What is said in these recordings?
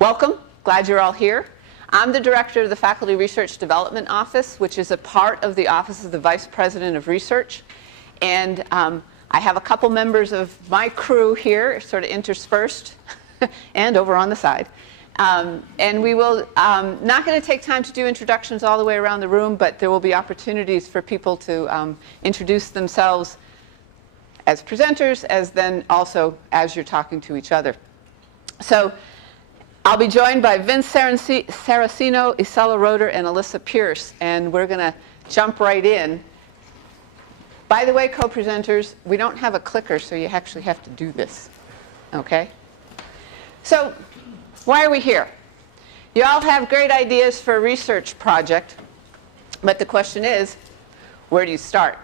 Welcome. Glad you're all here. I'm the director of the Faculty Research Development Office, which is a part of the Office of the Vice President of Research. And I have a couple members of my crew here, sort of interspersed, and over on the side. And we will, not going to take time to do introductions all the way around the room, but there will be opportunities for people to introduce themselves as presenters, as then also as you're talking to each other. So I'll be joined by Vince Saracino, Isela Roeder, and Alyssa Pierce, and we're going to jump right in. By the way, co-presenters, we don't have a clicker, so you actually have to do this, okay? So why are we here? You all have great ideas for a research project, but the question is, where do you start?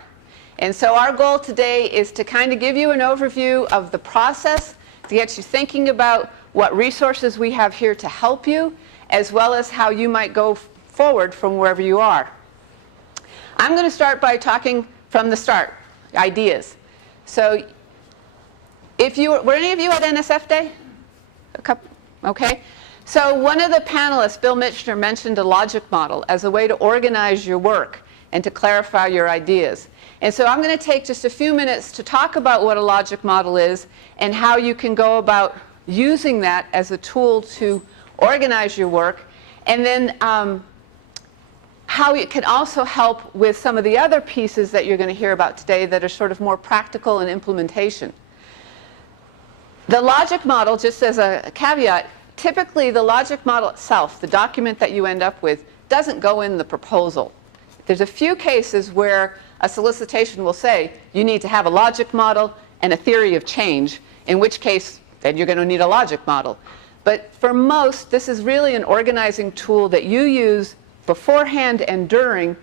And so our goal today is to kind of give you an overview of the process, to get you thinking about what resources we have here to help you, as well as how you might go forward from wherever you are. I'm going to start by talking from the start, ideas. So were any of you at NSF Day? A couple, okay. So one of the panelists, Bill Mitchner, mentioned a logic model as a way to organize your work and to clarify your ideas. And so I'm going to take just a few minutes to talk about what a logic model is and how you can go about using that as a tool to organize your work, and then how it can also help with some of the other pieces that you're going to hear about today that are sort of more practical in implementation. The logic model, just as a caveat, typically the logic model itself, the document that you end up with, doesn't go in the proposal. There's a few cases where a solicitation will say you need to have a logic model and a theory of change, in which case then you're going to need a logic model. But for most, this is really an organizing tool that you use beforehand and during,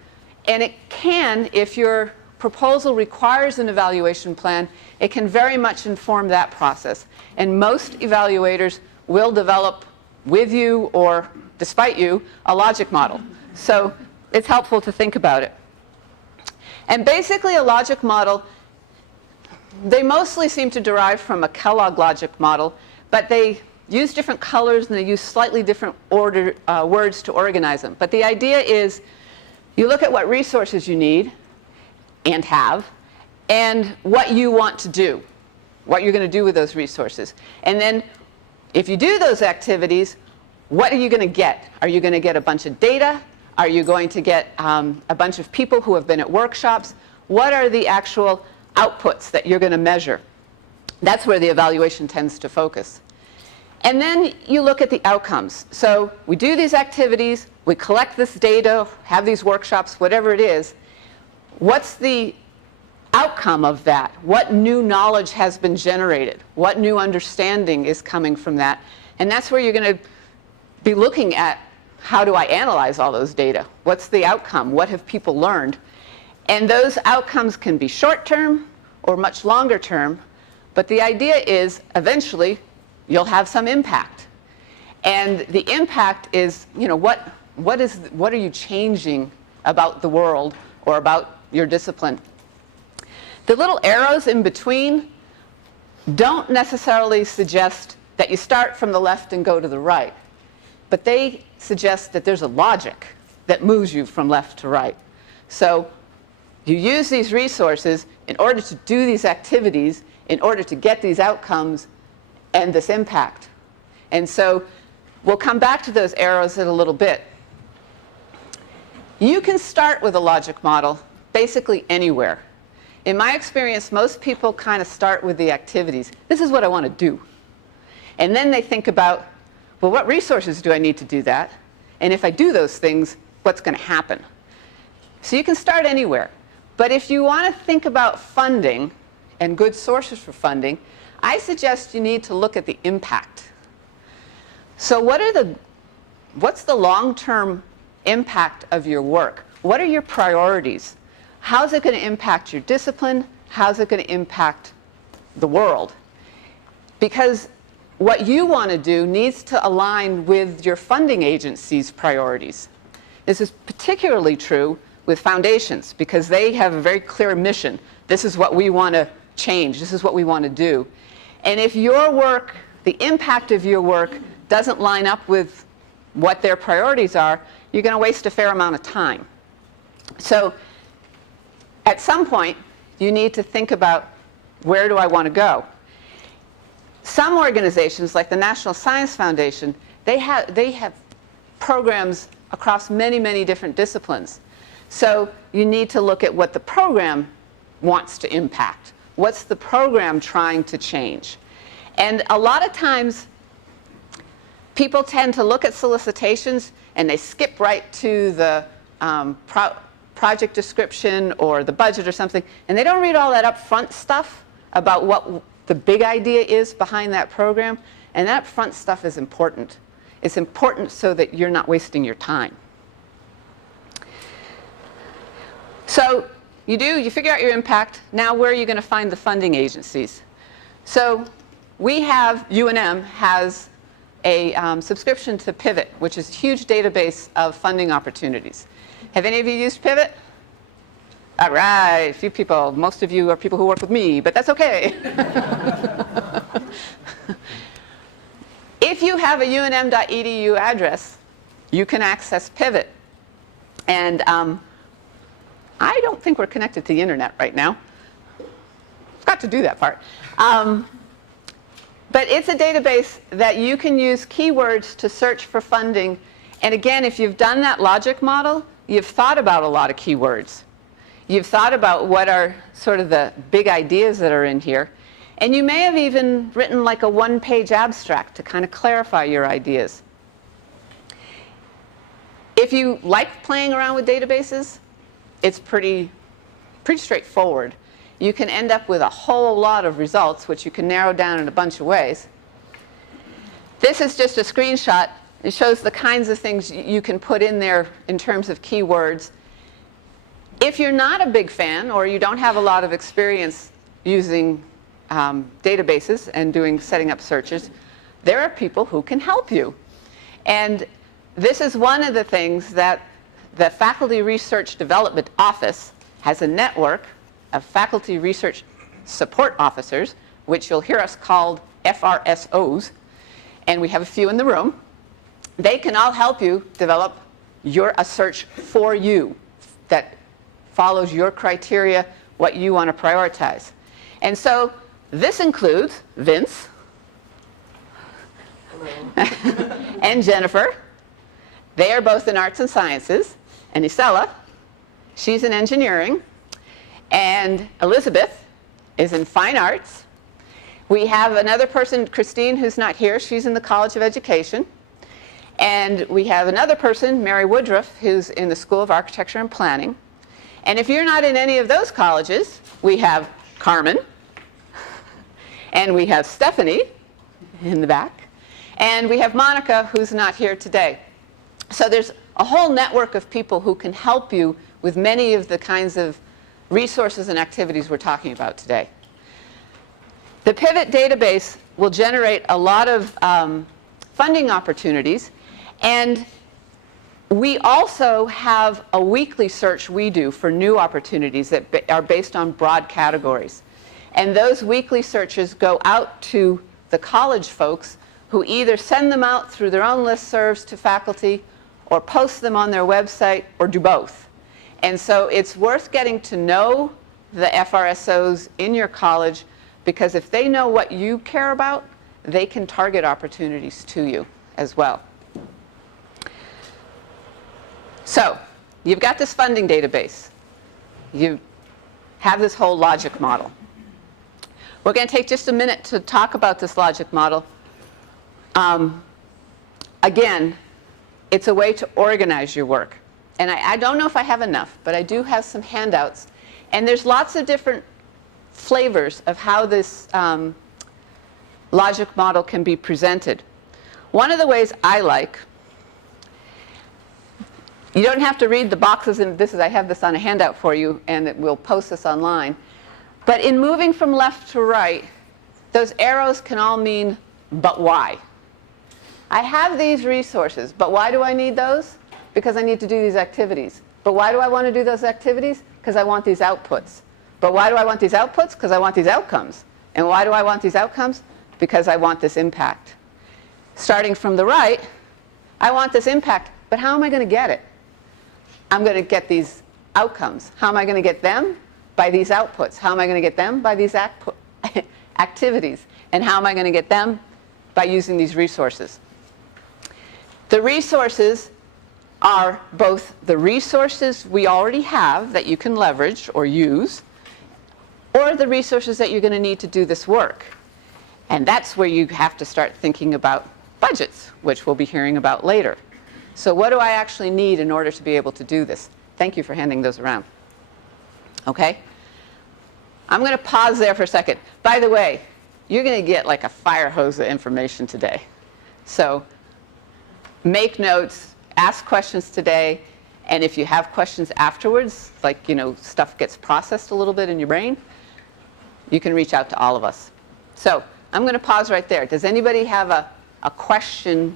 and it can, if your proposal requires an evaluation plan, it can very much inform that process. And most evaluators will develop with you or despite you a logic model. So it's helpful to think about it. And basically a logic model, they mostly seem to derive from a Kellogg logic model, but they use different colors and they use slightly different words to organize them. But the idea is you look at what resources you need and have, and what you want to do, what you're going to do with those resources. And then if you do those activities, what are you going to get? Are you going to get a bunch of data? Are you going to get a bunch of people who have been at workshops? What are the actual outputs that you're going to measure? That's where the evaluation tends to focus. And then you look at the outcomes. So we do these activities, we collect this data, have these workshops, whatever it is. What's the outcome of that? What new knowledge has been generated? What new understanding is coming from that? And that's where you're going to be looking at, how do I analyze all those data? What's the outcome? What have people learned? And those outcomes can be short-term or much longer term, but the idea is eventually you'll have some impact. And the impact is, you know, what are you changing about the world or about your discipline? The little arrows in between don't necessarily suggest that you start from the left and go to the right, but they suggest that there's a logic that moves you from left to right. So you use these resources in order to do these activities, in order to get these outcomes and this impact. And so we'll come back to those arrows in a little bit. You can start with a logic model basically anywhere. In my experience, most people kind of start with the activities. This is what I want to do. And then they think about, well, what resources do I need to do that? And if I do those things, what's going to happen? So you can start anywhere. But if you want to think about funding and good sources for funding, I suggest you need to look at the impact. So what's the long-term impact of your work? What are your priorities? How's it going to impact your discipline? How's it going to impact the world? Because what you want to do needs to align with your funding agency's priorities. This is particularly true with foundations because they have a very clear mission. This is what we want to change. This is what we want to do. And if your work, the impact of your work, doesn't line up with what their priorities are, you're going to waste a fair amount of time. So at some point, you need to think about, where do I want to go? Some organizations, like the National Science Foundation, they have programs across many, many different disciplines. So you need to look at what the program wants to impact. What's the program trying to change? And a lot of times, people tend to look at solicitations and they skip right to the project description or the budget or something, and they don't read all that upfront stuff about what the big idea is behind that program. And that front stuff is important. It's important so that you're not wasting your time. So you figure out your impact. Now, where are you going to find the funding agencies? So we have, UNM has a subscription to Pivot, which is a huge database of funding opportunities. Have any of you used Pivot? All right, a few people. Most of you are people who work with me, but that's okay. If you have a unm.edu address, you can access Pivot. And I don't think we're connected to the internet right now. Forgot to do that part. But it's a database that you can use keywords to search for funding. And again, if you've done that logic model, you've thought about a lot of keywords. You've thought about what are sort of the big ideas that are in here. And you may have even written like a one-page abstract to kind of clarify your ideas. If you like playing around with databases, it's pretty straightforward. You can end up with a whole lot of results, which you can narrow down in a bunch of ways. This is just a screenshot. It shows the kinds of things you can put in there in terms of keywords. If you're not a big fan, or you don't have a lot of experience using databases and setting up searches, there are people who can help you. And this is one of the things that the Faculty Research Development Office has a network of faculty research support officers, which you'll hear us called FRSOs, and we have a few in the room. They can all help you develop a search for you that follows your criteria, what you want to prioritize. And so this includes Vince and Jennifer. They are both in arts and sciences. And Isela, she's in engineering. And Elizabeth is in fine arts. We have another person, Christine, who's not here. She's in the College of Education. And we have another person, Mary Woodruff, who's in the School of Architecture and Planning. And if you're not in any of those colleges, we have Carmen. And we have Stephanie in the back. And we have Monica, who's not here today. So there's a whole network of people who can help you with many of the kinds of resources and activities we're talking about today. The Pivot database will generate a lot of funding opportunities. And we also have a weekly search we do for new opportunities that are based on broad categories. And those weekly searches go out to the college folks who either send them out through their own listservs to faculty or post them on their website or do both. And so it's worth getting to know the FRSOs in your college, because if they know what you care about, they can target opportunities to you as well. So you've got this funding database. You have this whole logic model. We're going to take just a minute to talk about this logic model. Again, it's a way to organize your work. And I don't know if I have enough, but I do have some handouts. And there's lots of different flavors of how this logic model can be presented. One of the ways I like, you don't have to read the boxes, and I have this on a handout for you, and we'll post this online. But in moving from left to right, those arrows can all mean, but why? I have these resources, but why do I need those? Because I need to do these activities. But why do I want to do those activities? Because I want these outputs. But why do I want these outputs? Because I want these outcomes. And why do I want these outcomes? Because I want this impact. starting from the right, I want this impact, but how am I going to get it? I'm going to get these outcomes. How am I going to get them? By these outputs. How am I going to get them? By these activities. And how am I going to get them? By using these resources. The resources are both the resources we already have that you can leverage or use, or the resources that you're going to need to do this work. And that's where you have to start thinking about budgets, which we'll be hearing about later. So what do I actually need in order to be able to do this? Thank you for handing those around. Okay? I'm going to pause there for a second. By the way, you're going to get like a fire hose of information today. So make notes, ask questions today, and if you have questions afterwards, like, you know, stuff gets processed a little bit in your brain, you can reach out to all of us. So I'm going to pause right there. Does anybody have a question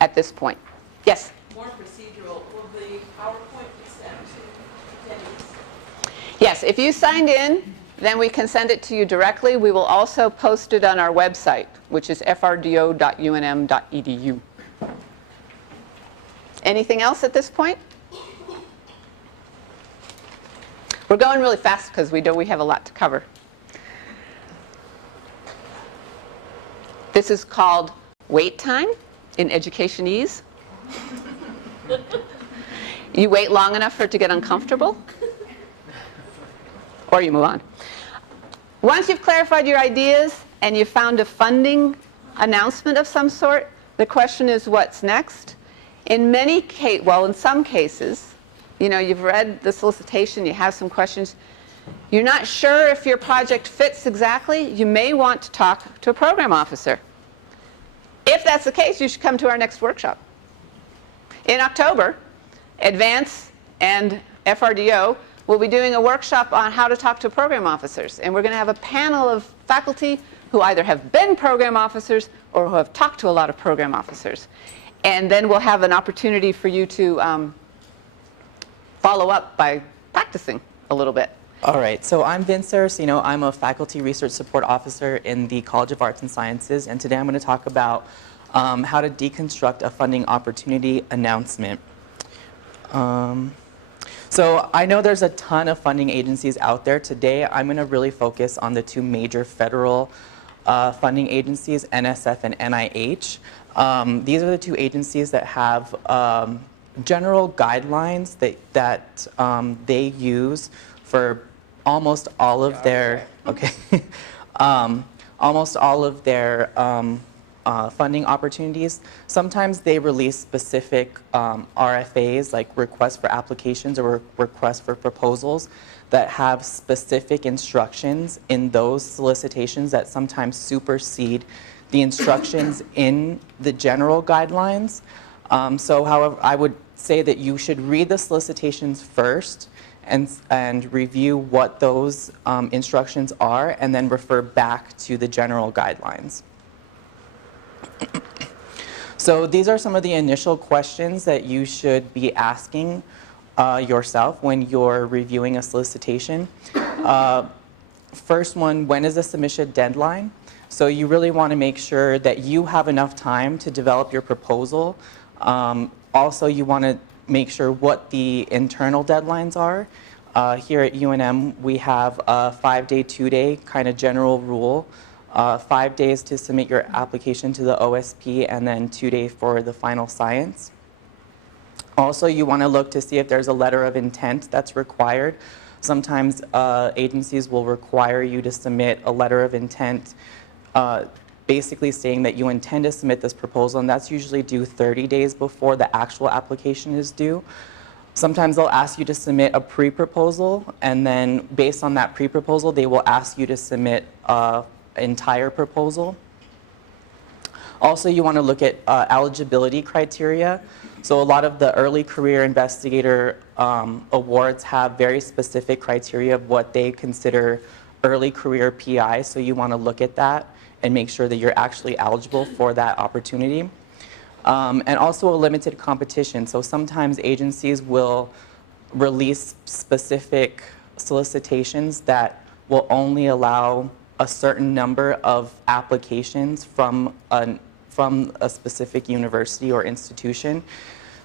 at this point? Yes? More procedural. Will the PowerPoint be sent to attendees? Yes, if you signed in, then we can send it to you directly. We will also post it on our website, which is frdo.unm.edu. Anything else at this point? We're going really fast because we have a lot to cover. This is called wait time in Educationese. You wait long enough for it to get uncomfortable, or you move on. Once you've clarified your ideas and you've found a funding announcement of some sort, the question is what's next? In some cases, you know, you've read the solicitation, you have some questions, you're not sure if your project fits exactly, you may want to talk to a program officer. If that's the case, you should come to our next workshop. In October, Advance and FRDO will be doing a workshop on how to talk to program officers. And we're going to have a panel of faculty who either have been program officers or who have talked to a lot of program officers. And then we'll have an opportunity for you to follow up by practicing a little bit. All right, so I'm Vince Saraceno. I'm a faculty research support officer in the College of Arts and Sciences, and today I'm going to talk about how to deconstruct a funding opportunity announcement. So I know there's a ton of funding agencies out there. Today I'm going to really focus on the two major federal funding agencies, NSF and NIH. These are the two agencies that have general guidelines that they use for almost all of their funding opportunities. Sometimes they release specific RFAs, like requests for applications or requests for proposals, that have specific instructions in those solicitations that sometimes supersede the instructions in the general guidelines. So however, I would say that you should read the solicitations first and review what those instructions are, and then refer back to the general guidelines. So these are some of the initial questions that you should be asking yourself when you're reviewing a solicitation. First one, when is the submission deadline? So you really want to make sure that you have enough time to develop your proposal. Also, you want to make sure what the internal deadlines are. Here at UNM, we have a 5-day, 2-day kind of general rule. 5 days to submit your application to the OSP, and then 2 days for the final science. Also, you want to look to see if there's a letter of intent that's required. Sometimes agencies will require you to submit a letter of intent basically saying that you intend to submit this proposal, and that's usually due 30 days before the actual application is due. Sometimes they'll ask you to submit a pre-proposal, and then based on that pre-proposal, they will ask you to submit an entire proposal. Also, you want to look at eligibility criteria. So a lot of the early career investigator awards have very specific criteria of what they consider early career PI, so you want to look at that and make sure that you're actually eligible for that opportunity. And also a limited competition. So sometimes agencies will release specific solicitations that will only allow a certain number of applications from from a specific university or institution.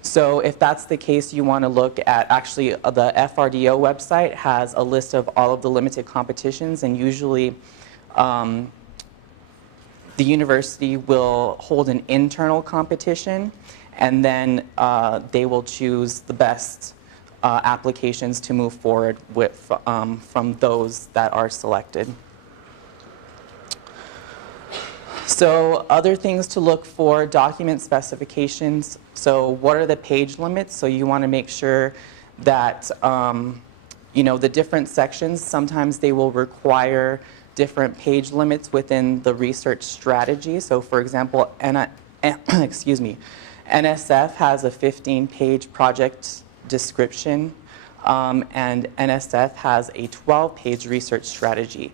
So if that's the case, you want to look at, actually the FRDO website has a list of all of the limited competitions, and usually the university will hold an internal competition, and then they will choose the best applications to move forward with from those that are selected. So other things to look for: document specifications. So what are the page limits? So you want to make sure that you know, the different sections, sometimes they will require different page limits within the research strategy. So for example, excuse me, NSF has a 15-page project description, and NSF has a 12-page research strategy.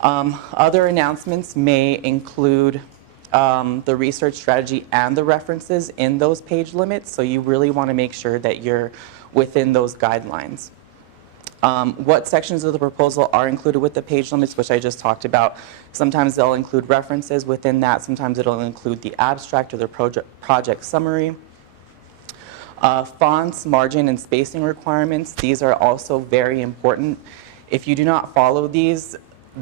Other announcements may include the research strategy and the references in those page limits, so you really want to make sure that you're within those guidelines. What sections of the proposal are included with the page limits, which I just talked about. Sometimes they'll include references within that, sometimes it'll include the abstract or the project summary. Fonts, margin, and spacing requirements, these are also very important. If you do not follow these,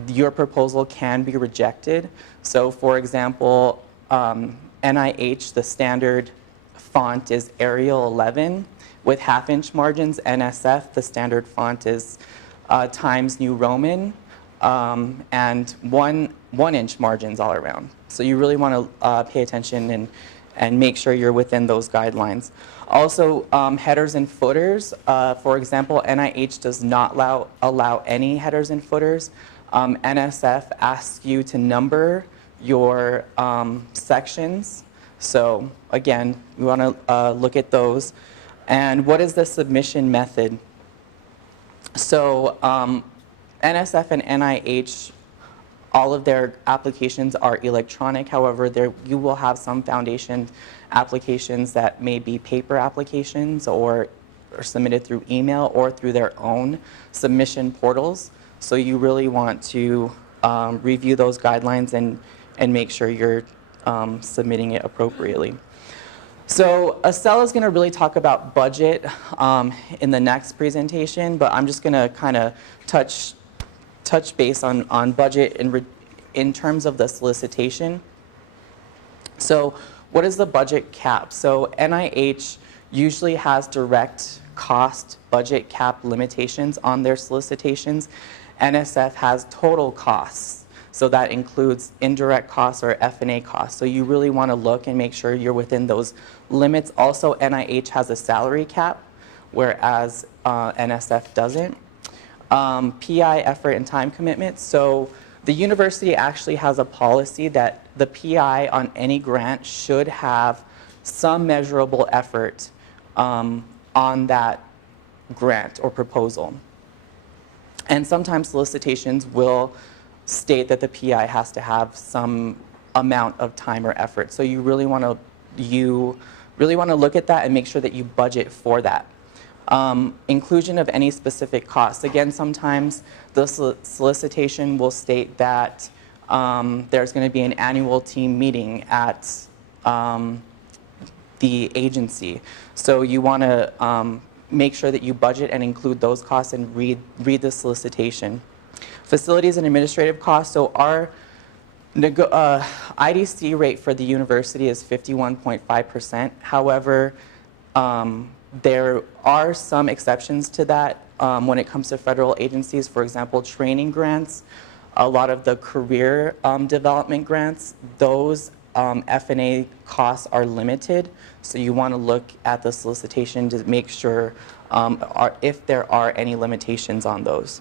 your proposal can be rejected. So for example, NIH, the standard font is Arial 11 with half-inch margins. NSF, the standard font is Times New Roman, and one-inch margins all around. So you really want to pay attention and make sure you're within those guidelines. Also, headers and footers. For example, NIH does not allow any headers and footers. NSF asks you to number your sections. So again, we want to look at those. And what is the submission method? So NSF and NIH, all of their applications are electronic. However, you will have some foundation applications that may be paper applications or submitted through email or through their own submission portals. So you really want to review those guidelines and make sure you're submitting it appropriately. So Estelle is going to really talk about budget in the next presentation, but I'm just going to kind of touch base on budget in terms of the solicitation. So what is the budget cap? So NIH usually has direct cost budget cap limitations on their solicitations. NSF has total costs. So that includes indirect costs or F&A costs. So you really want to look and make sure you're within those limits. Also, NIH has a salary cap, whereas NSF doesn't. PI, effort, and time commitment. So the university actually has a policy that the PI on any grant should have some measurable effort on that grant or proposal. And sometimes solicitations will state that the PI has to have some amount of time or effort. So you really want to look at that and make sure that you budget for that. Inclusion of any specific costs. Again, sometimes the solicitation will state that there's going to be an annual team meeting at the agency. So you want to make sure that you budget and include those costs and read the solicitation. Facilities and administrative costs. So our IDC rate for the university is 51.5%. However, there are some exceptions to that when it comes to federal agencies. For example, training grants, a lot of the career development grants, those F&A costs are limited. So you want to look at the solicitation to make sure if there are any limitations on those.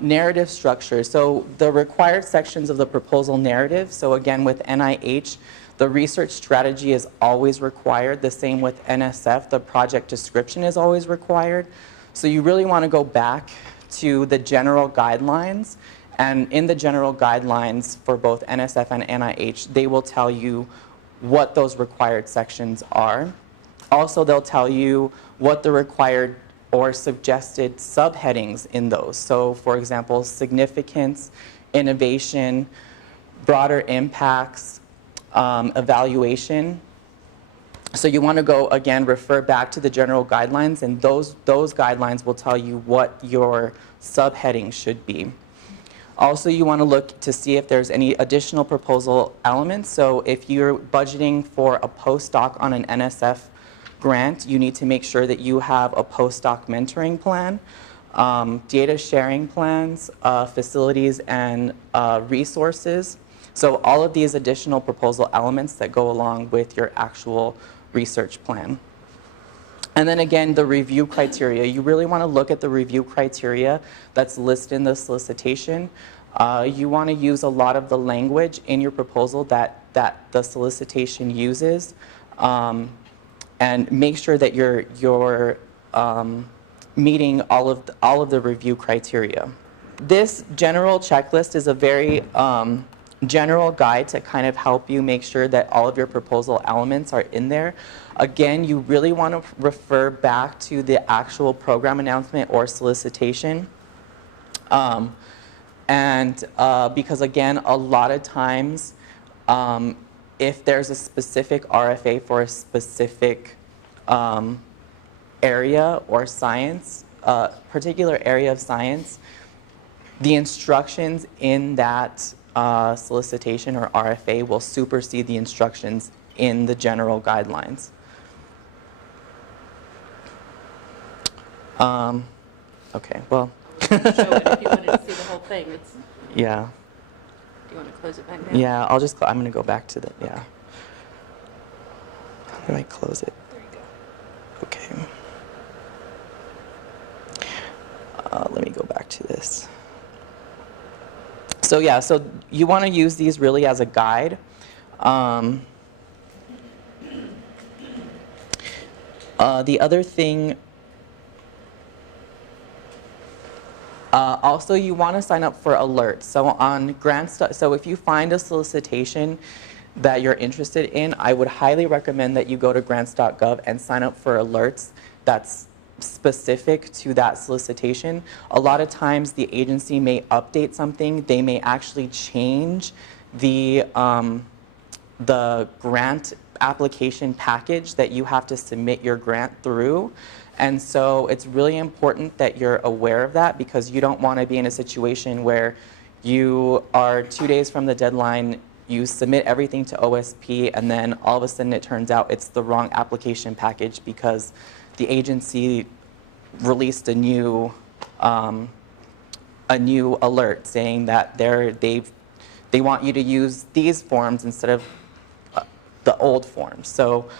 Narrative structure. So the required sections of the proposal narrative. So again, with NIH, the research strategy is always required. The same with NSF, the project description is always required. So you really want to go back to the general guidelines. And in the general guidelines for both NSF and NIH, they will tell you what those required sections are. Also, they'll tell you what the required or suggested subheadings in those. So for example, significance, innovation, broader impacts, evaluation. So you want to go, again, refer back to the general guidelines, and those guidelines will tell you what your subheading should be. Also, you want to look to see if there's any additional proposal elements. So if you're budgeting for a postdoc on an NSF grant, you need to make sure that you have a postdoc mentoring plan, data sharing plans, facilities and resources. So all of these additional proposal elements that go along with your actual research plan. And then again, the review criteria. You really want to look at the review criteria that's listed in the solicitation. You want to use a lot of the language in your proposal that the solicitation uses, and make sure that you're meeting all of the review criteria. This general checklist is a very general guide to kind of help you make sure that all of your proposal elements are in there. Again, you really want to refer back to the actual program announcement or solicitation. Because again, a lot of times, if there's a specific RFA for a specific area or science, particular area of science, the instructions in that solicitation or RFA will supersede the instructions in the general guidelines. Okay, well. Show it if you wanted to see the whole thing. It's, Yeah. do you want to close it back down? Yeah, I'll just, I'm going to go back to the, yeah. How do I close it? There you go. Okay. Let me go back to this. So yeah, so you want to use these really as a guide. The other thing, also you want to sign up for alerts. So on so if you find a solicitation that you're interested in, I would highly recommend that you go to grants.gov and sign up for alerts that's specific to that solicitation. A lot of times the agency may update something. They may actually change the grant application package that you have to submit your grant through. And so it's really important that you're aware of that, because you don't want to be in a situation where you are 2 days from the deadline, you submit everything to OSP, and then all of a sudden it turns out it's the wrong application package because the agency released a new alert saying that they want you to use these forms instead of the old forms. So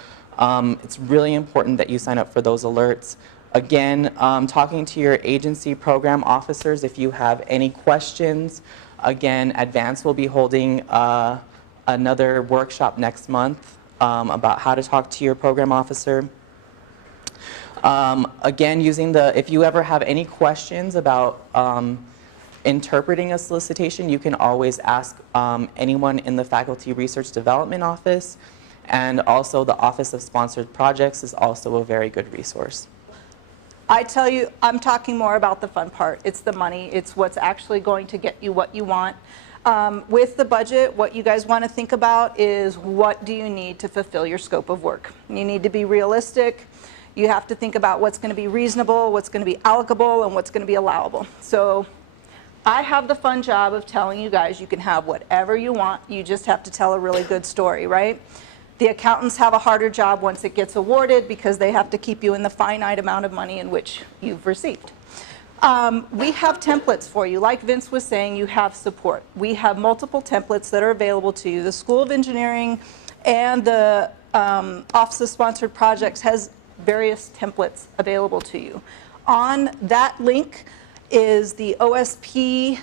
it's really important that you sign up for those alerts. Again, talking to your agency program officers if you have any questions. Again, Advance will be holding another workshop next month about how to talk to your program officer. Again, if you ever have any questions about interpreting a solicitation, you can always ask anyone in the Faculty Research Development Office, and also the Office of Sponsored Projects is also a very good resource. I tell you, I'm talking more about the fun part. It's the money. It's what's actually going to get you what you want. With the budget, what you guys want to think about is, what do you need to fulfill your scope of work? You need to be realistic. You have to think about what's going to be reasonable, what's going to be allocable, and what's going to be allowable. So I have the fun job of telling you guys you can have whatever you want. You just have to tell a really good story, right? The accountants have a harder job once it gets awarded, because they have to keep you in the finite amount of money in which you've received. We have templates for you. Like Vince was saying, you have support. We have multiple templates that are available to you. The School of Engineering and the Office of Sponsored Projects has various templates available to you. On that link is the OSP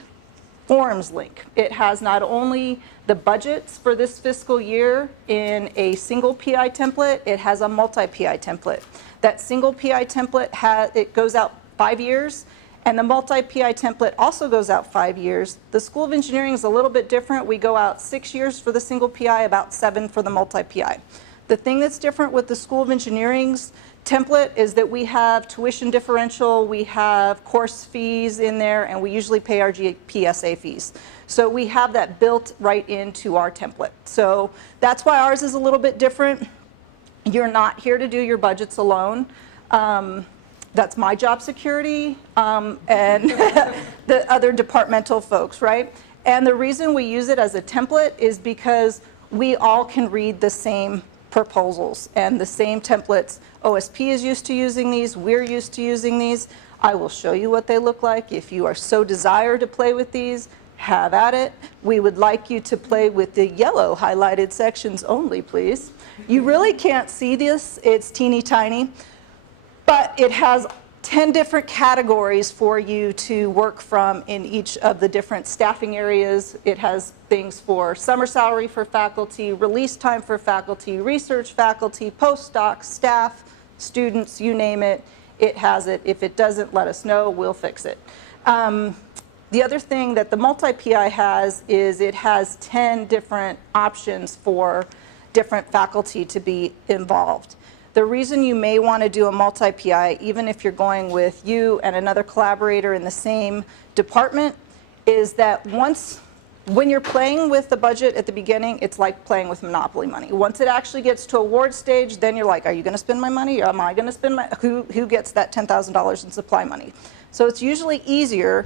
forms link. It has not only the budgets for this fiscal year in a single PI template, it has a multi-PI template. That single PI template it goes out 5 years, and the multi-PI template also goes out 5 years. The School of Engineering is a little bit different. We go out 6 years for the single PI, about 7 for the multi-PI. The thing that's different with the School of Engineering's template is that we have tuition differential, we have course fees in there, and we usually pay our GPSA fees. So we have that built right into our template. So that's why ours is a little bit different. You're not here to do your budgets alone. That's my job security and the other departmental folks, right? And the reason we use it as a template is because we all can read the same proposals and the same templates. OSP is used to using these, we're used to using these. I will show you what they look like. If you are so desire to play with these, have at it. We would like you to play with the yellow highlighted sections only, please. You really can't see this, it's teeny tiny, but it has 10 different categories for you to work from in each of the different staffing areas. It has things for summer salary for faculty, release time for faculty, research faculty, postdocs, staff, students, you name it, it has it. If it doesn't, let us know, we'll fix it. The other thing that the MultiPI has is it has 10 different options for different faculty to be involved. The reason you may want to do a MultiPI, even if you're going with you and another collaborator in the same department, is that when you're playing with the budget at the beginning, it's like playing with Monopoly money. Once it actually gets to award stage, then you're like, are you going to spend my money? Or am I going to spend my, who gets that $10,000 in supply money? So it's usually easier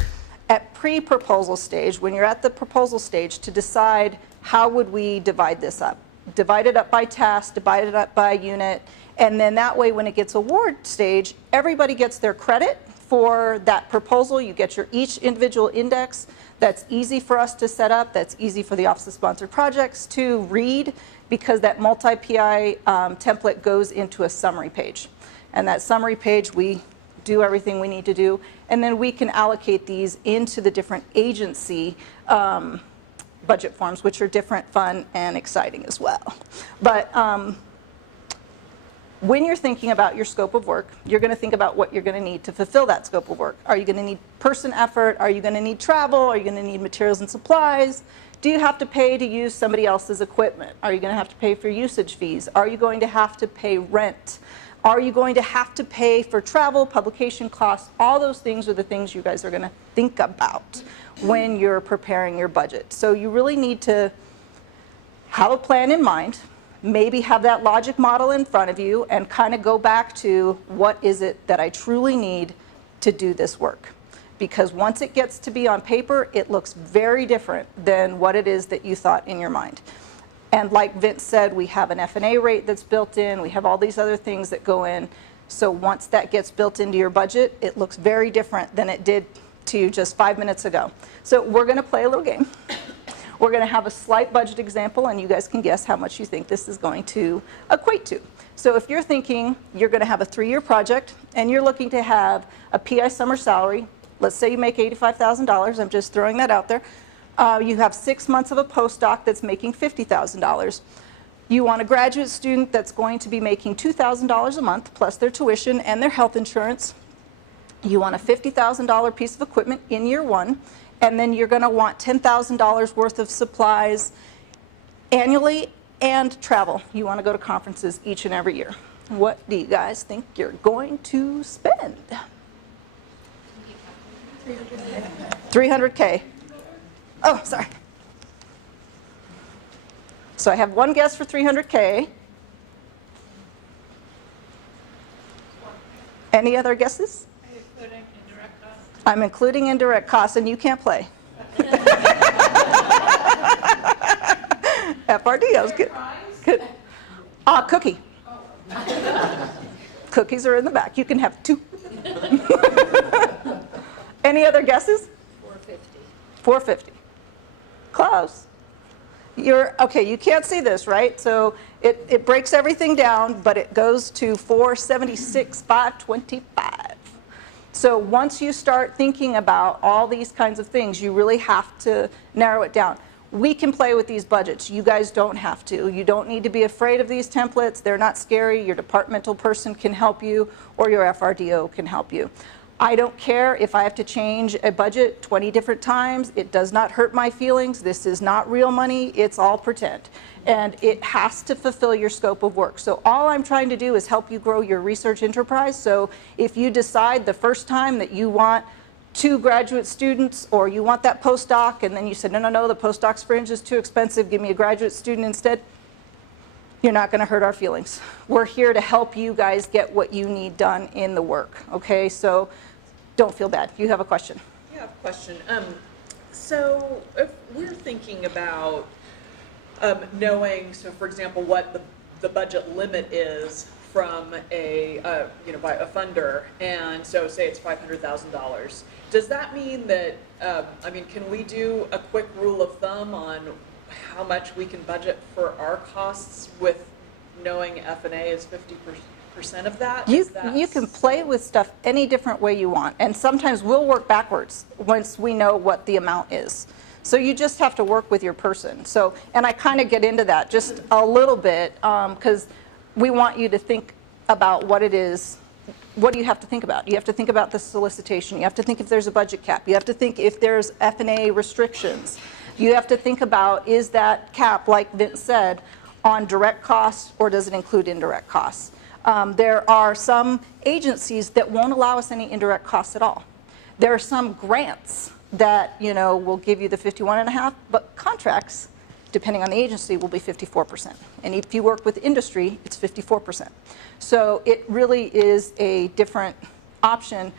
at pre-proposal stage, when you're at the proposal stage, to decide how would we divide this up. Divide it up by task, divide it up by unit, and then that way when it gets award stage, everybody gets their credit for that proposal. You get your each individual index. That's easy for us to set up. That's easy for the Office of Sponsored Projects to read, because that MultiPI template goes into a summary page. And that summary page, we do everything we need to do, and then we can allocate these into the different agency budget forms, which are different, fun, and exciting as well. But when you're thinking about your scope of work, you're going to think about what you're going to need to fulfill that scope of work. Are you going to need person effort? Are you going to need travel? Are you going to need materials and supplies? Do you have to pay to use somebody else's equipment? Are you going to have to pay for usage fees? Are you going to have to pay rent? Are you going to have to pay for travel, publication costs? All those things are the things you guys are going to think about when you're preparing your budget. So you really need to have a plan in mind, maybe have that logic model in front of you, and kind of go back to what is it that I truly need to do this work. Because once it gets to be on paper, it looks very different than what it is that you thought in your mind. And like Vince said, we have an F&A rate that's built in. We have all these other things that go in. So once that gets built into your budget, it looks very different than it did to you just 5 minutes ago. So we're going to play a little game. We're going to have a slight budget example, and you guys can guess how much you think this is going to equate to. So if you're thinking you're going to have a 3-year project, and you're looking to have a PI summer salary, let's say you make $85,000. I'm just throwing that out there. You have 6 months of a postdoc that's making $50,000. You want a graduate student that's going to be making $2,000 a month plus their tuition and their health insurance. You want a $50,000 piece of equipment in year 1, and then you're going to want $10,000 worth of supplies annually and travel. You want to go to conferences each and every year. What do you guys think you're going to spend? $300K. Oh, sorry. So I have one guess for $300K. Any other guesses? I'm including indirect costs, and you can't play. FRD, I was good. Cookie. Cookies are in the back. You can have 2. Any other guesses? $450. Close. Okay, you can't see this, right? So it breaks everything down, but it goes to $476,525. So once you start thinking about all these kinds of things, you really have to narrow it down. We can play with these budgets. You guys don't have to. You don't need to be afraid of these templates. They're not scary. Your departmental person can help you, or your FRDO can help you. I don't care if I have to change a budget 20 different times. It does not hurt my feelings. This is not real money. It's all pretend. And it has to fulfill your scope of work. So all I'm trying to do is help you grow your research enterprise. So if you decide the first time that you want 2 graduate students, or you want that postdoc, and then you said, no, no, no, the postdoc's fringe is too expensive, give me a graduate student instead, you're not going to hurt our feelings. We're here to help you guys get what you need done in the work, okay? So don't feel bad. You have a question? Yeah, I have a question. So if we're thinking about knowing, so for example, what the budget limit is from a, by a funder, and so say it's $500,000, does that mean that, can we do a quick rule of thumb on how much we can budget for our costs with knowing F&A is 50% of that? You can play with stuff any different way you want, and sometimes we'll work backwards once we know what the amount is. So you just have to work with your person. So, and I kind of get into that just a little bit because we want you to think about what it is. What do you have to think about? You have to think about the solicitation. You have to think if there's a budget cap. You have to think if there's F&A restrictions. You have to think about, is that cap, like Vince said, on direct costs or does it include indirect costs? There are some agencies that won't allow us any indirect costs at all. There are some grants that will give you the 51.5, but contracts, depending on the agency, will be 54%. And if you work with industry, it's 54%. So it really is a different option.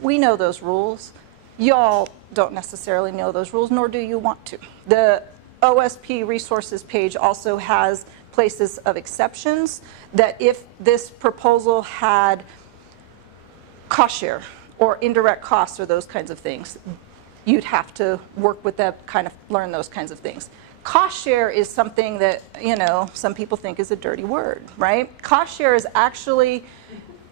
We know those rules. Y'all don't necessarily know those rules, nor do you want to. The OSP resources page also has places of exceptions that if this proposal had cost share or indirect costs or those kinds of things, you'd have to work with that, kind of learn those kinds of things. Cost share is something that, some people think is a dirty word, right? Cost share is actually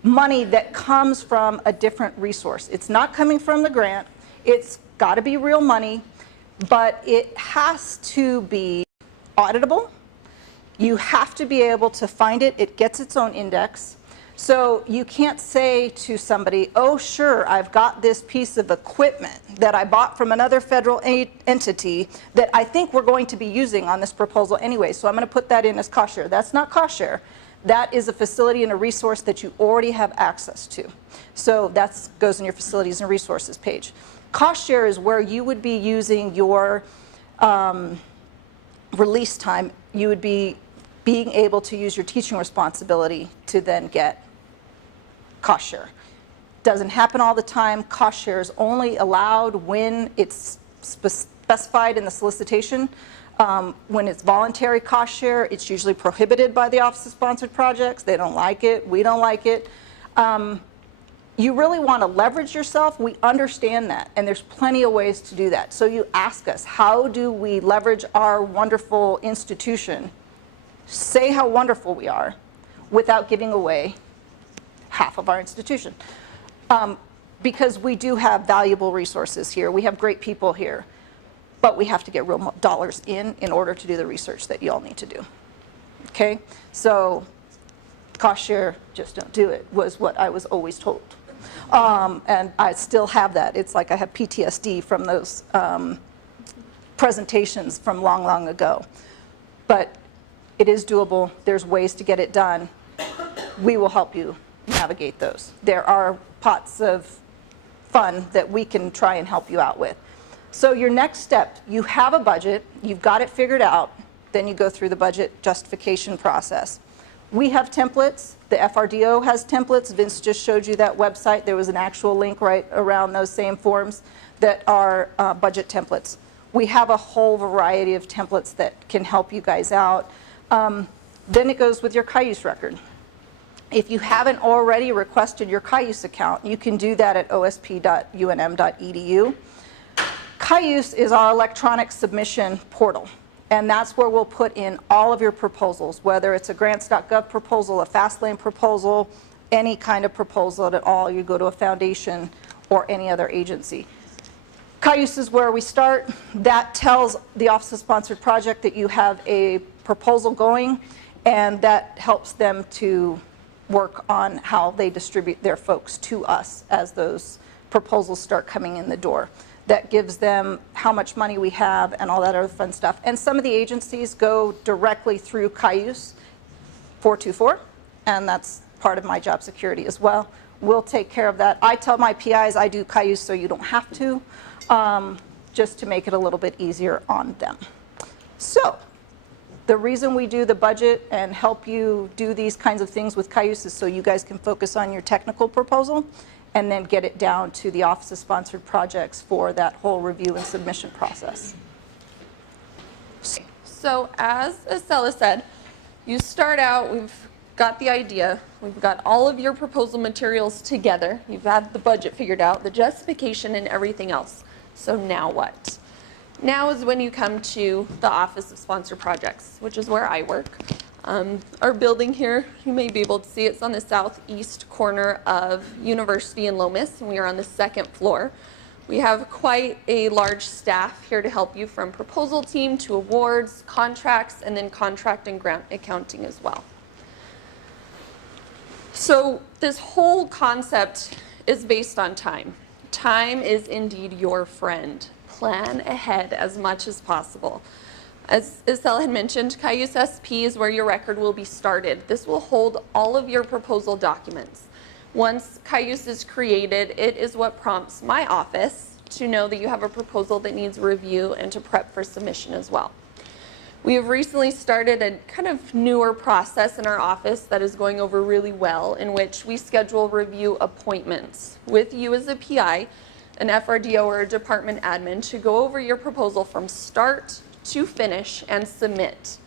money that comes from a different resource. It's not coming from the grant. It's got to be real money, but it has to be auditable. You have to be able to find it. It gets its own index. So you can't say to somebody, oh, sure, I've got this piece of equipment that I bought from another federal entity that I think we're going to be using on this proposal anyway, so I'm going to put that in as cost share. That's not cost share. That is a facility and a resource that you already have access to. So that goes in your facilities and resources page. Cost share is where you would be using your release time. You would be being able to use your teaching responsibility to then get cost share. Doesn't happen all the time. Cost share is only allowed when it's specified in the solicitation. When it's voluntary cost share, it's usually prohibited by the Office of Sponsored Projects. They don't like it. We don't like it. You really want to leverage yourself. We understand that, and there's plenty of ways to do that. So you ask us, how do we leverage our wonderful institution, say how wonderful we are, without giving away half of our institution? Because we do have valuable resources here. We have great people here. But we have to get real dollars in order to do the research that you all need to do. Okay? So cost share, just don't do it, was what I was always told. And I still have that. It's like I have PTSD from those presentations from long, long ago. But it is doable. There's ways to get it done. We will help you navigate those. There are pots of fun that we can try and help you out with. So your next step, you have a budget, you've got it figured out, then you go through the budget justification process. We have templates, the FRDO has templates. Vince just showed you that website. There was an actual link right around those same forms that are budget templates. We have a whole variety of templates that can help you guys out. Then it goes with your Cayuse record. If you haven't already requested your Cayuse account, you can do that at osp.unm.edu. Cayuse is our electronic submission portal, and that's where we'll put in all of your proposals, whether it's a grants.gov proposal, a FastLane proposal, any kind of proposal at all. You go to a foundation or any other agency. Cayuse is where we start. That tells the Office of Sponsored Project that you have a proposal going, and that helps them to work on how they distribute their folks to us as those proposals start coming in the door. That gives them how much money we have and all that other fun stuff. And some of the agencies go directly through Cayuse 424, and that's part of my job security as well. we'll take care of that. I tell my PIs I do Cayuse so you don't have to, just to make it a little bit easier on them. So the reason we do the budget and help you do these kinds of things with Cayuse is so you guys can focus on your technical proposal and then get it down to the Office of Sponsored Projects for that whole review and submission process. So as Estella said, you start out, we've got the idea, we've got all of your proposal materials together, you've had the budget figured out, the justification and everything else. So now what? Now is when you come to the Office of Sponsored Projects, which is where I work. Our building here, you may be able to see, it's on the southeast corner of University and Lomas, and we are on the 2nd floor. We have quite a large staff here to help you, from proposal team to awards, contracts, and then contract and grant accounting as well. So this whole concept is based on time. Time is indeed your friend. Plan ahead as much as possible. As Estella had mentioned, Cayuse SP is where your record will be started. This will hold all of your proposal documents. Once Cayuse is created, it is what prompts my office to know that you have a proposal that needs review and to prep for submission as well. We have recently started a kind of newer process in our office that is going over really well, in which we schedule review appointments with you as a PI, an FRDO or a department admin, to go over your proposal from start to finish and submit,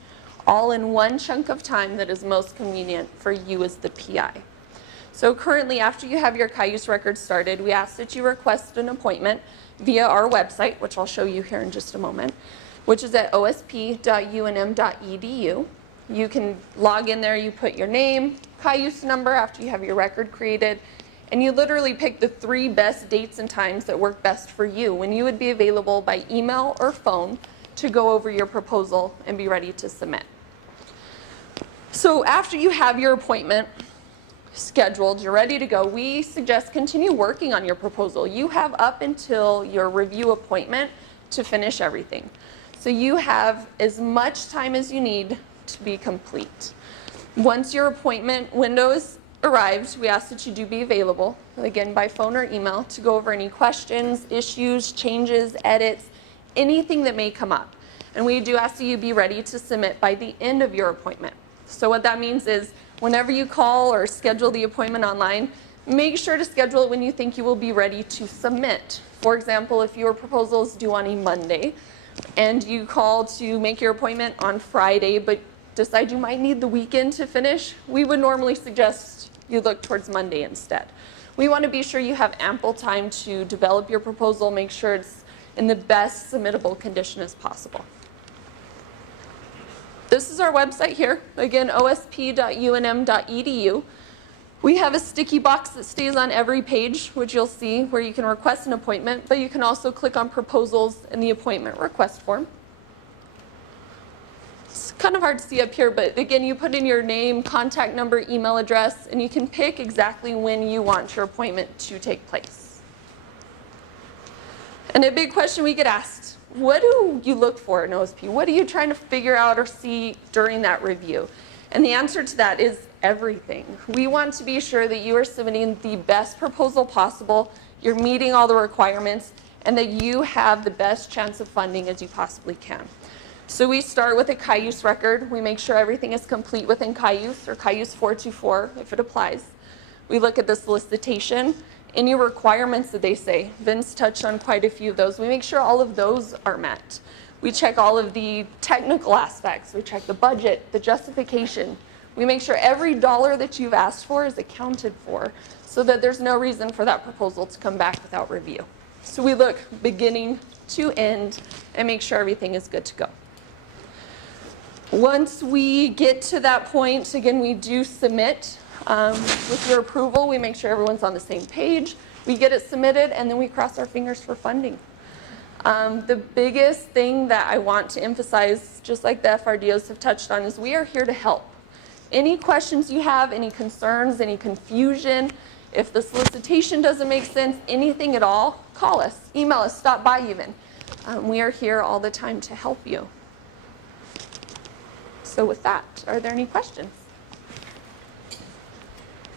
all in one chunk of time that is most convenient for you as the PI. So currently, after you have your Cayuse record started, we ask that you request an appointment via our website, which I'll show you here in just a moment, which is at osp.unm.edu. You can log in there, you put your name, Cayuse number after you have your record created, and you literally pick the 3 best dates and times that work best for you when you would be available by email or phone to go over your proposal and be ready to submit. So after you have your appointment scheduled, you're ready to go, we suggest continue working on your proposal. You have up until your review appointment to finish everything. So you have as much time as you need to be complete. Once your appointment window is arrived, we ask that you do be available, again by phone or email, to go over any questions, issues, changes, edits, anything that may come up. And we do ask that you be ready to submit by the end of your appointment. So what that means is, whenever you call or schedule the appointment online, make sure to schedule it when you think you will be ready to submit. For example, if your proposal is due on a Monday and you call to make your appointment on Friday but decide you might need the weekend to finish, we would normally suggest you look towards Monday instead. We want to be sure you have ample time to develop your proposal, make sure it's in the best submittable condition as possible. This is our website here, again, osp.unm.edu. We have a sticky box that stays on every page, which you'll see, where you can request an appointment, but you can also click on proposals in the appointment request form. It's kind of hard to see up here, but again, you put in your name, contact number, email address, and you can pick exactly when you want your appointment to take place. And a big question we get asked, what do you look for in OSP? What are you trying to figure out or see during that review? And the answer to that is everything. We want to be sure that you are submitting the best proposal possible, you're meeting all the requirements, and that you have the best chance of funding as you possibly can. So we start with a Cayuse record. We make sure everything is complete within Cayuse, or Cayuse 424 if it applies. We look at the solicitation, any requirements that they say. Vince touched on quite a few of those. We make sure all of those are met. We check all of the technical aspects. We check the budget, the justification. We make sure every dollar that you've asked for is accounted for so that there's no reason for that proposal to come back without review. So we look beginning to end and make sure everything is good to go. Once we get to that point, again, we do submit. With your approval, we make sure everyone's on the same page. We get it submitted, and then we cross our fingers for funding. The biggest thing that I want to emphasize, just like the FRDOs have touched on, is we are here to help. Any questions you have, any concerns, any confusion, if the solicitation doesn't make sense, anything at all, call us, email us, stop by even. We are here all the time to help you. So with that, are there any questions?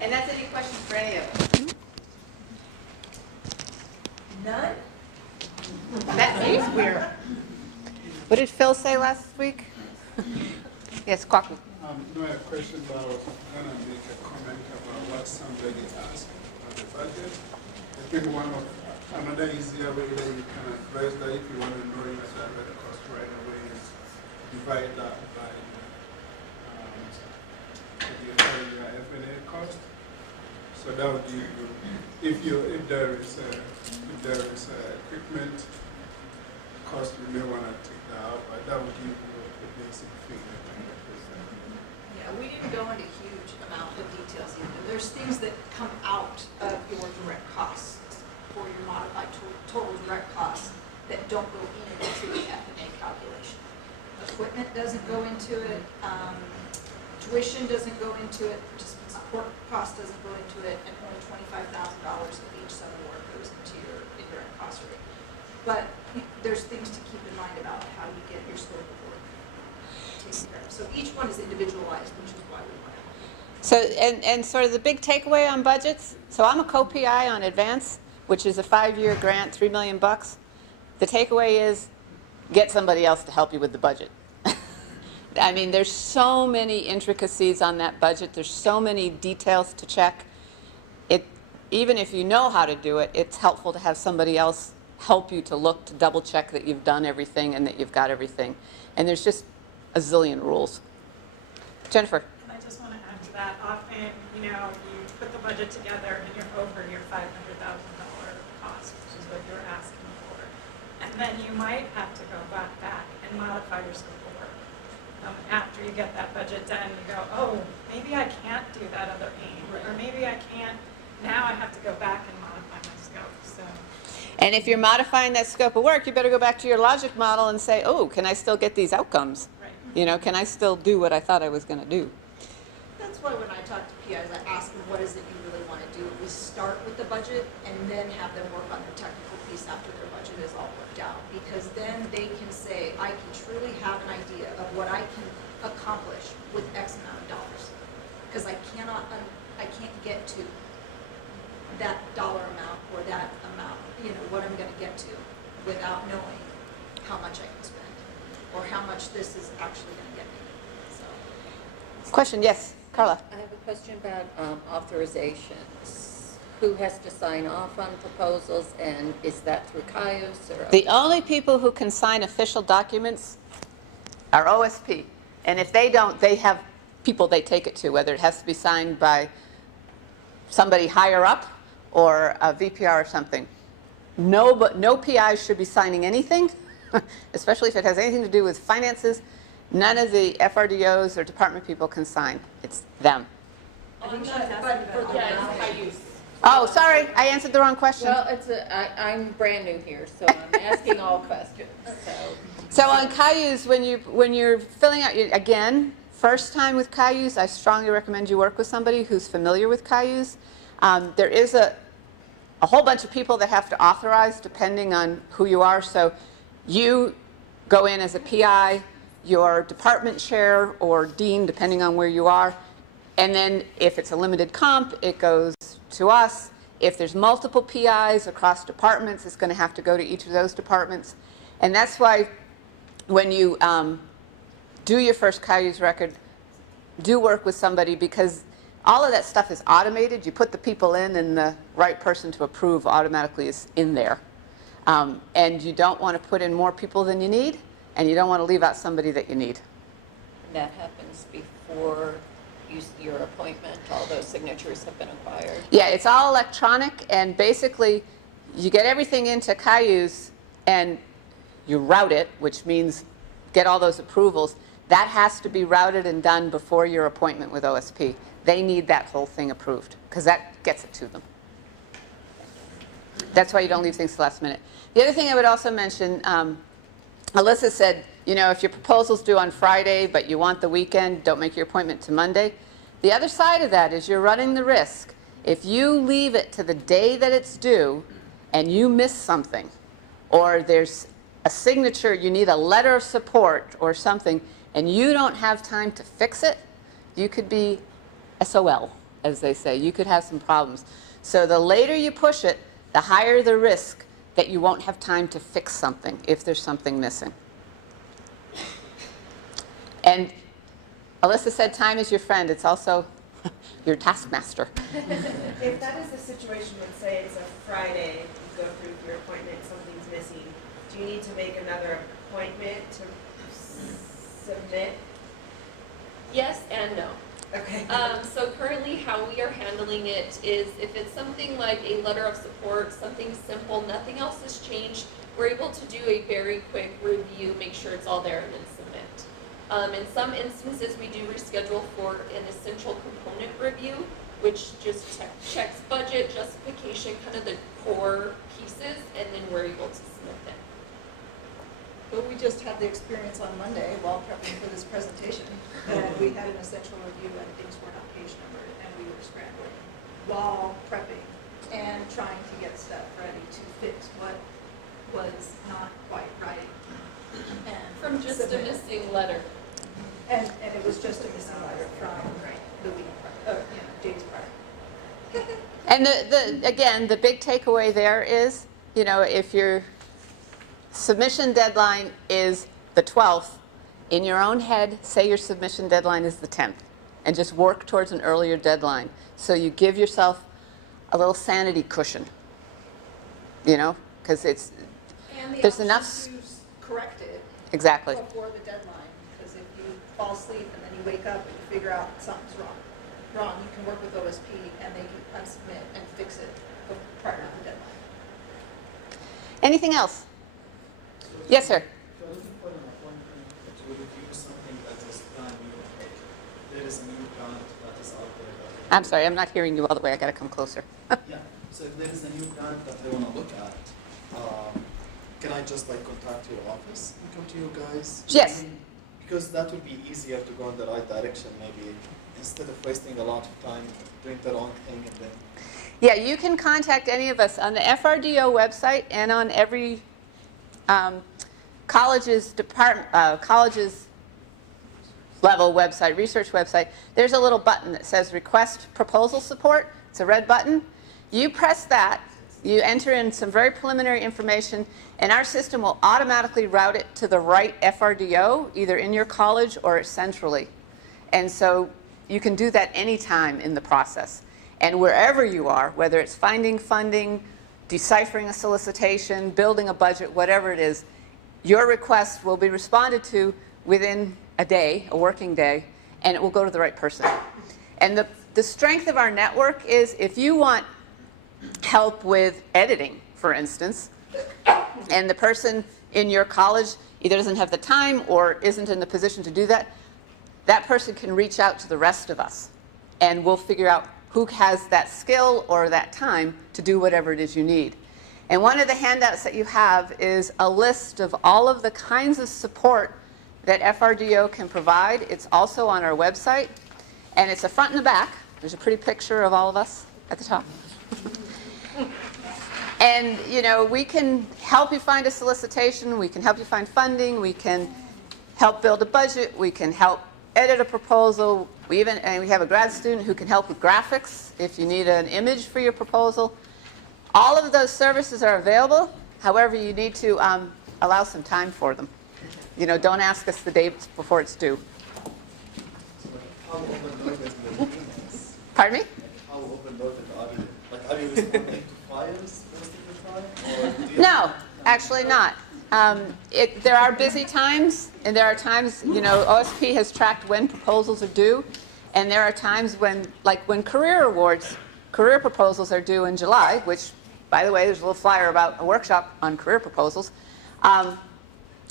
And that's any questions for any of us? None? That's weird. What did Phil say last week? Yes, Kwaku. No, a question, but I was going to make a comment about what somebody asked about the budget. I think another easier way that you can address that if you want to know your salary cost right away is divide that by the entire F&A cost. So that would give you, if there is equipment cost, you may want to take that out, but that would give you a basic figure. Yeah, we didn't go into huge amount of details either. There's things that come out of your direct costs for your modified total direct costs that don't go into the F&A calculation. Equipment doesn't go into it, tuition doesn't go into it, participant support cost doesn't go into it, and only $25,000 of each summer work goes into your indirect cost rate. But there's things to keep in mind about how you get your scope of work taken care of. So each one is individualized, which is why we want to. So, and sort of the big takeaway on budgets, so I'm a co-PI on Advance, which is a 5-year grant, $3 million. The takeaway is get somebody else to help you with the budget. I mean, there's so many intricacies on that budget. There's so many details to check. Even if you know how to do it, it's helpful to have somebody else help you to look, to double check that you've done everything and that you've got everything. And there's just a zillion rules. Jennifer. I just want to add to that. Often, you put the budget together and you're over your $500,000 cost, which is what you're asking for. And then you might have to go back and modify your scope of work. After you get that budget done, you go, oh, maybe I can't do that other aim, or maybe I can't. Now I have to go back and modify my scope. So. And if you're modifying that scope of work, you better go back to your logic model and say, oh, can I still get these outcomes? Right. Can I still do what I thought I was going to do? That's why when I talk to PIs, I ask them, what is it you really want to do? We start with the budget and then have them work on their technical piece after their budget is all worked out. Because then they can say, I can truly have an idea of what I can accomplish with X amount of dollars. Because I can't get to that dollar amount or that amount, what I'm going to get to without knowing how much I can spend or how much this is actually going to get me. So. Question, yes, Carla. I have a question about authorizations. Who has to sign off on proposals, and is that through Caius or? The only people who can sign official documents are OSP. And if they don't, they have people they take it to, whether it has to be signed by somebody higher up or a VPR or something. No PI should be signing anything, especially if it has anything to do with finances. None of the FRDOs or department people can sign. It's them. Oh, sorry, I answered the wrong question. Well, I'm brand new here, so I'm asking all questions. So on Cayuse, when you're filling out, again, first time with Cayuse, I strongly recommend you work with somebody who's familiar with Cayuse. There is a whole bunch of people that have to authorize depending on who you are. So you go in as a PI, your department chair or dean, depending on where you are. And then if it's a limited comp, it goes to us. If there's multiple PIs across departments, it's going to have to go to each of those departments. And that's why when you do your first Cayuse record, do work with somebody, because all of that stuff is automated. You put the people in, and the right person to approve automatically is in there. And you don't want to put in more people than you need, and you don't want to leave out somebody that you need. And that happens before your appointment, all those signatures have been acquired? Yeah, it's all electronic, and basically you get everything into Cayuse and you route it, which means get all those approvals. That has to be routed and done before your appointment with OSP. They need that whole thing approved because that gets it to them. That's why you don't leave things to the last minute. The other thing I would also mention, Alyssa said, if your proposal's due on Friday, but you want the weekend, don't make your appointment to Monday. The other side of that is you're running the risk. If you leave it to the day that it's due and you miss something, or there's a signature, you need a letter of support or something, and you don't have time to fix it, you could be SOL. as they say. You could have some problems. So the later you push it, the higher the risk that you won't have time to fix something if there's something missing. And Alyssa said time is your friend. It's also your taskmaster. If that is the situation, let's say it's a Friday, you go through your appointment, something's missing, do you need to make another appointment to submit? Yes and no. Okay. So currently how we are handling it is if it's something like a letter of support, something simple, nothing else has changed, we're able to do a very quick review, make sure it's all there and then submit. In some instances, we do reschedule for an essential component review, which just checks budget, justification, kind of the core pieces, and then we're able to submit them. But we just had the experience on Monday while prepping for this presentation, and we had an essential review and things were not page numbered, and we were scrambling while prepping and trying to get stuff ready to fix what was not quite right. And From just a submit. missing letter. And it was just a missing letter from the week prior, days prior. And again, the big takeaway there is, if your submission deadline is the 12th, in your own head, say your submission deadline is the 10th, and just work towards an earlier deadline. So you give yourself a little sanity cushion, because And the there's option enough. to correct it Exactly. before the deadline, because if you fall asleep and then you wake up and you figure out something's wrong, you can work with OSP and they can unsubmit and fix it prior to the deadline. Anything else? Yes, sir. If you're looking for an appointment to review something that is brand new, like there is a new grant that is out there. I'm sorry, I'm not hearing you all the way. I got to come closer. Yeah, so if there is a new grant that they want to look at, can I just contact your office and come to you guys? Yes. Because that would be easier to go in the right direction maybe, instead of wasting a lot of time doing the wrong thing and then. Yeah, you can contact any of us on the FRDO website and on every college's level website, research website. There's a little button that says Request Proposal Support. It's a red button. You press that. You enter in some very preliminary information, and our system will automatically route it to the right FRDO, either in your college or centrally. And so you can do that anytime in the process. And wherever you are, whether it's finding funding, deciphering a solicitation, building a budget, whatever it is, your request will be responded to within a day, a working day, and it will go to the right person. And the strength of our network is if you want help with editing, for instance, and the person in your college either doesn't have the time or isn't in the position to do that, that person can reach out to the rest of us, and we'll figure out who has that skill or that time to do whatever it is you need. And one of the handouts that you have is a list of all of the kinds of support that FRDO can provide. It's also on our website, and it's a front and a back. There's a pretty picture of all of us at the top. And, we can help you find a solicitation, we can help you find funding, we can help build a budget, we can help edit a proposal. We have a grad student who can help with graphics if you need an image for your proposal. All of those services are available. However, you need to allow some time for them. Don't ask us the day before it's due. So how open-ended the meeting is? Pardon me? How open-ended are you? Are you responding to fires most of the time? Or do you No, actually not. There are busy times, and there are times, OSP has tracked when proposals are due, and there are times when career proposals are due in July, which, by the way, there's a little flyer about a workshop on career proposals.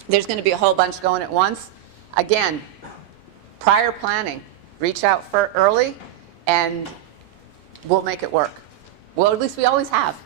There's going to be a whole bunch going at once. Again, prior planning. Reach out for early, and we'll make it work. Well, at least we always have.